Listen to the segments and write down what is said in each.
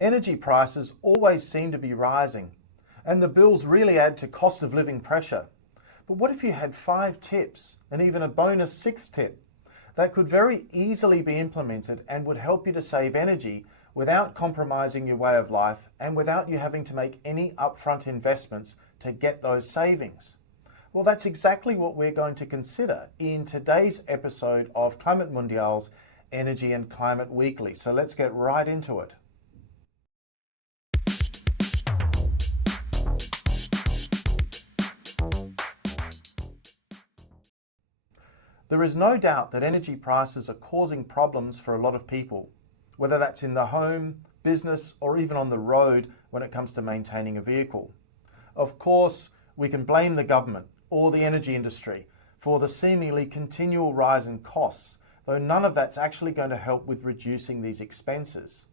Energy prices always seem to be rising, and the bills really add to cost of living pressure. But what if you had 5 tips and even a bonus 6th tip that could very easily be implemented and would help you to save energy without compromising your way of life and without you having to make any upfront investments to get those savings? Well, that's exactly what we're going to consider in today's episode of Climate Mundial's Energy and Climate Weekly. So let's get right into it. There is no doubt that energy prices are causing problems for a lot of people, whether that's in the home, business, or even on the road when it comes to maintaining a vehicle. Of course, we can blame the government or the energy industry for the seemingly continual rise in costs, though none of that's actually going to help with reducing these expenses.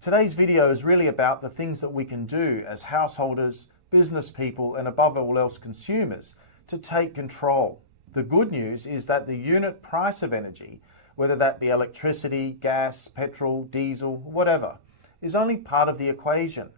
Today's video is really about the things that we can do as householders, business people, and above all else consumers to take control. The good news is that the unit price of energy, whether that be electricity, gas, petrol, diesel, whatever, is only part of the equation.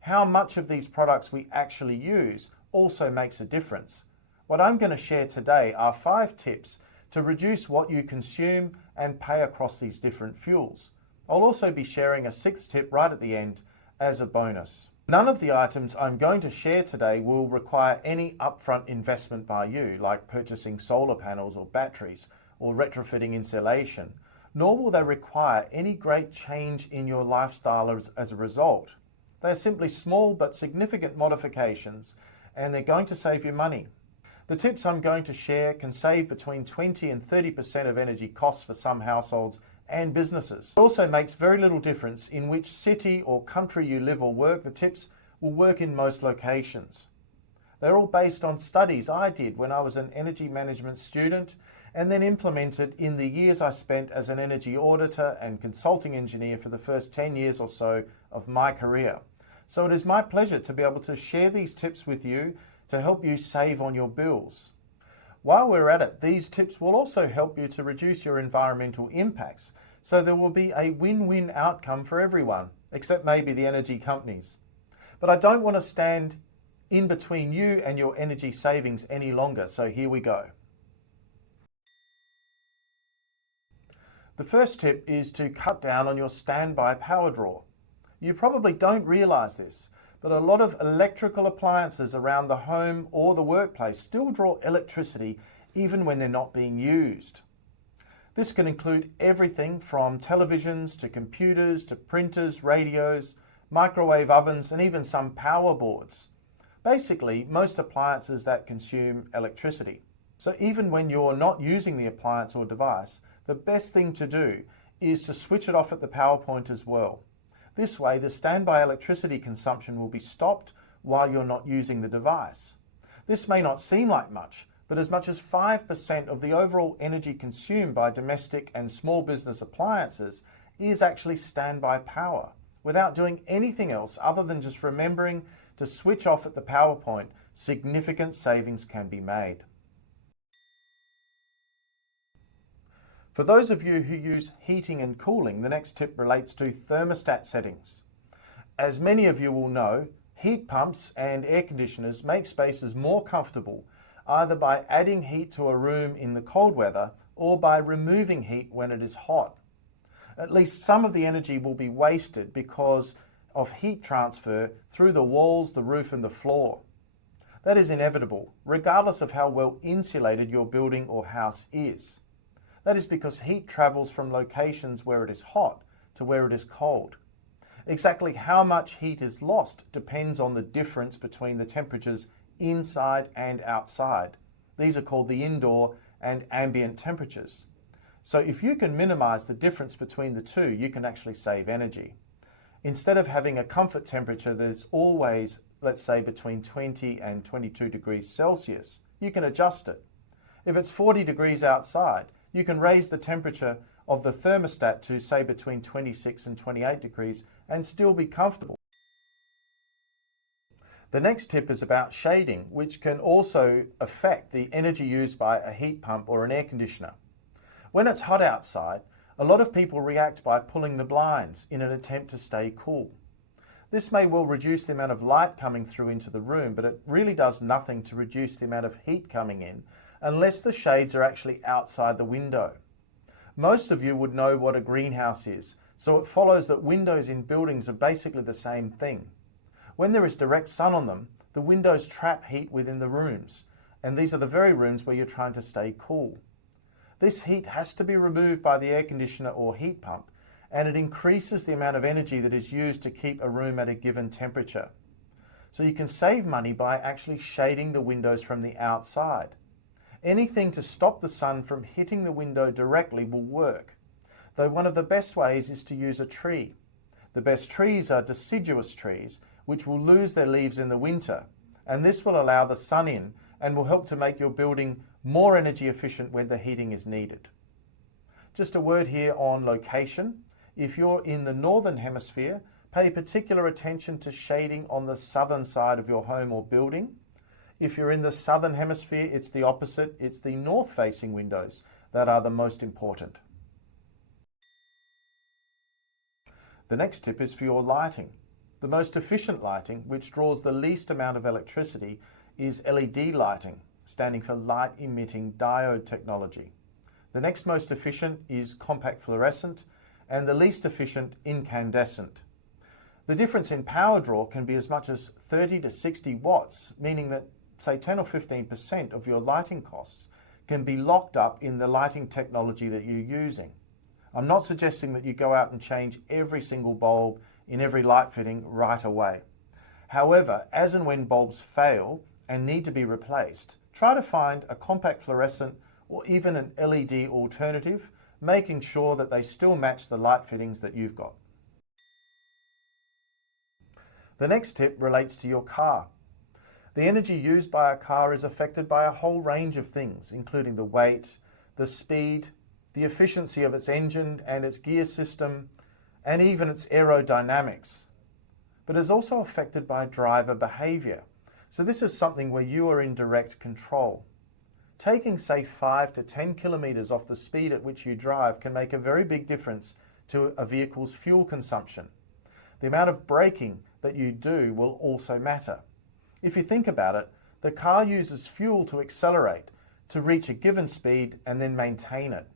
How much of these products we actually use also makes a difference. What I'm going to share today are 5 tips to reduce what you consume and pay across these different fuels. I'll also be sharing a 6th tip right at the end as a bonus. None of the items I'm going to share today will require any upfront investment by you, like purchasing solar panels or batteries or retrofitting insulation, nor will they require any great change in your lifestyle as a result. They are simply small but significant modifications, and they're going to save you money. The tips I'm going to share can save between 20 and 30% of energy costs for some households and businesses. It also makes very little difference in which city or country you live or work. The tips will work in most locations. They're all based on studies I did when I was an energy management student and then implemented in the years I spent as an energy auditor and consulting engineer for the first 10 years or so of my career. So it is my pleasure to be able to share these tips with you to help you save on your bills. While we're at it, these tips will also help you to reduce your environmental impacts, so there will be a win-win outcome for everyone, except maybe the energy companies. But I don't want to stand in between you and your energy savings any longer, so here we go. The first tip is to cut down on your standby power draw. You probably don't realize this, but a lot of electrical appliances around the home or the workplace still draw electricity even when they're not being used. This can include everything from televisions to computers to printers, radios, microwave ovens, and even some power boards. Basically, most appliances that consume electricity. So even when you're not using the appliance or device, the best thing to do is to switch it off at the power point as well. This way, the standby electricity consumption will be stopped while you're not using the device. This may not seem like much, but as much as 5% of the overall energy consumed by domestic and small business appliances is actually standby power. Without doing anything else other than just remembering to switch off at the power point, significant savings can be made. For those of you who use heating and cooling, the next tip relates to thermostat settings. As many of you will know, heat pumps and air conditioners make spaces more comfortable either by adding heat to a room in the cold weather or by removing heat when it is hot. At least some of the energy will be wasted because of heat transfer through the walls, the roof, and the floor. That is inevitable, regardless of how well insulated your building or house is. That is because heat travels from locations where it is hot to where it is cold. Exactly how much heat is lost depends on the difference between the temperatures inside and outside. These are called the indoor and ambient temperatures. So if you can minimize the difference between the two, you can actually save energy. Instead of having a comfort temperature that is always, let's say, between 20 and 22 degrees Celsius, you can adjust it. If it's 40 degrees outside, you can raise the temperature of the thermostat to, say, between 26 and 28 degrees and still be comfortable. The next tip is about shading, which can also affect the energy used by a heat pump or an air conditioner. When it's hot outside, A lot of people react by pulling the blinds in an attempt to stay cool. This may well reduce the amount of light coming through into the room, but it really does nothing to reduce the amount of heat coming in unless the shades are actually outside the window. Most of you would know what a greenhouse is, so it follows that windows in buildings are basically the same thing. When there is direct sun on them, the windows trap heat within the rooms, and these are the very rooms where you're trying to stay cool. This heat has to be removed by the air conditioner or heat pump, and it increases the amount of energy that is used to keep a room at a given temperature. So you can save money by actually shading the windows from the outside. Anything to stop the sun from hitting the window directly will work, though one of the best ways is to use a tree. The best trees are deciduous trees, which will lose their leaves in the winter, and this will allow the sun in and will help to make your building more energy efficient when the heating is needed. Just a word here on location. If you're in the northern hemisphere, pay particular attention to shading on the southern side of your home or building. If you're in the southern hemisphere, it's the opposite. It's the north-facing windows that are the most important. The next tip is for your lighting. The most efficient lighting, which draws the least amount of electricity, is LED lighting, standing for light emitting diode technology. The next most efficient is compact fluorescent, and the least efficient incandescent. The difference in power draw can be as much as 30 to 60 watts, meaning that say 10 or 15% of your lighting costs can be locked up in the lighting technology that you're using. I'm not suggesting that you go out and change every single bulb in every light fitting right away. However, as and when bulbs fail and need to be replaced, try to find a compact fluorescent or even an LED alternative, making sure that they still match the light fittings that you've got. The next tip relates to your car. The energy used by a car is affected by a whole range of things, including the weight, the speed, the efficiency of its engine and its gear system, and even its aerodynamics. But is also affected by driver behavior. So this is something where you are in direct control. Taking, say, 5 to 10 kilometers off the speed at which you drive can make a very big difference to a vehicle's fuel consumption. The amount of braking that you do will also matter. If you think about it, the car uses fuel to accelerate, to reach a given speed and then maintain it.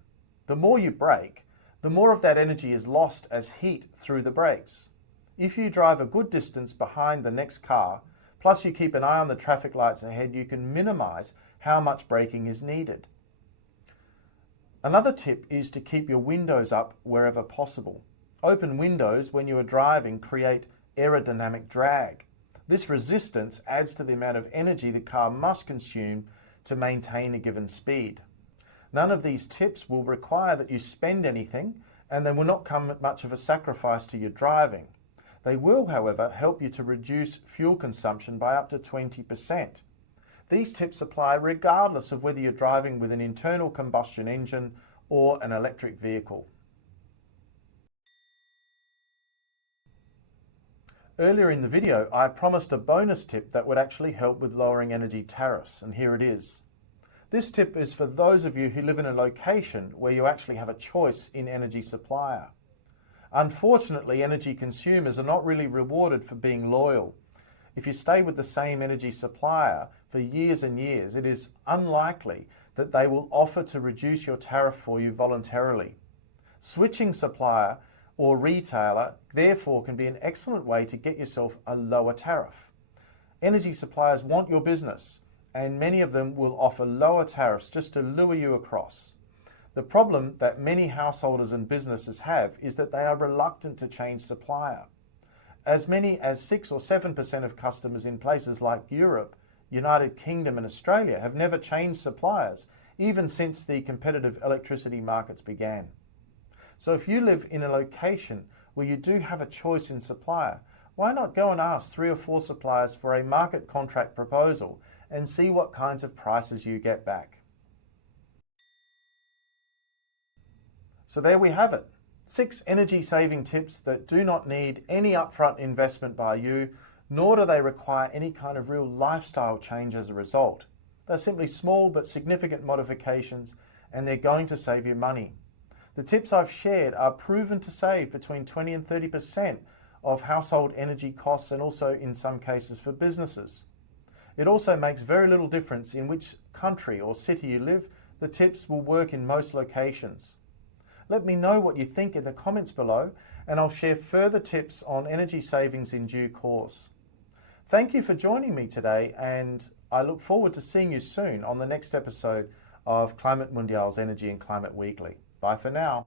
The more you brake, the more of that energy is lost as heat through the brakes. If you drive a good distance behind the next car, plus you keep an eye on the traffic lights ahead, you can minimize how much braking is needed. Another tip is to keep your windows up wherever possible. Open windows when you are driving create aerodynamic drag. This resistance adds to the amount of energy the car must consume to maintain a given speed. None of these tips will require that you spend anything, and they will not come at much of a sacrifice to your driving. They will, however, help you to reduce fuel consumption by up to 20%. These tips apply regardless of whether you're driving with an internal combustion engine or an electric vehicle. Earlier in the video, I promised a bonus tip that would actually help with lowering energy tariffs, and here it is. This tip is for those of you who live in a location where you actually have a choice in energy supplier. Unfortunately, energy consumers are not really rewarded for being loyal. If you stay with the same energy supplier for years and years, it is unlikely that they will offer to reduce your tariff for you voluntarily. Switching supplier or retailer, therefore, can be an excellent way to get yourself a lower tariff. Energy suppliers want your business, and many of them will offer lower tariffs just to lure you across. The problem that many householders and businesses have is that they are reluctant to change supplier. As many as 6 or 7% of customers in places like Europe, United Kingdom and Australia have never changed suppliers, even since the competitive electricity markets began. So if you live in a location where you do have a choice in supplier, why not go and ask 3 or 4 suppliers for a market contract proposal and see what kinds of prices you get back? So there we have it. 6 energy saving tips that do not need any upfront investment by you, nor do they require any kind of real lifestyle change as a result. They're simply small but significant modifications, and they're going to save you money. The tips I've shared are proven to save between 20 and 30% of household energy costs, and also in some cases for businesses. It also makes very little difference in which country or city you live. The tips will work in most locations. Let me know what you think in the comments below, and I'll share further tips on energy savings in due course. Thank you for joining me today, and I look forward to seeing you soon on the next episode of Climate Mundial's Energy and Climate Weekly. Bye for now.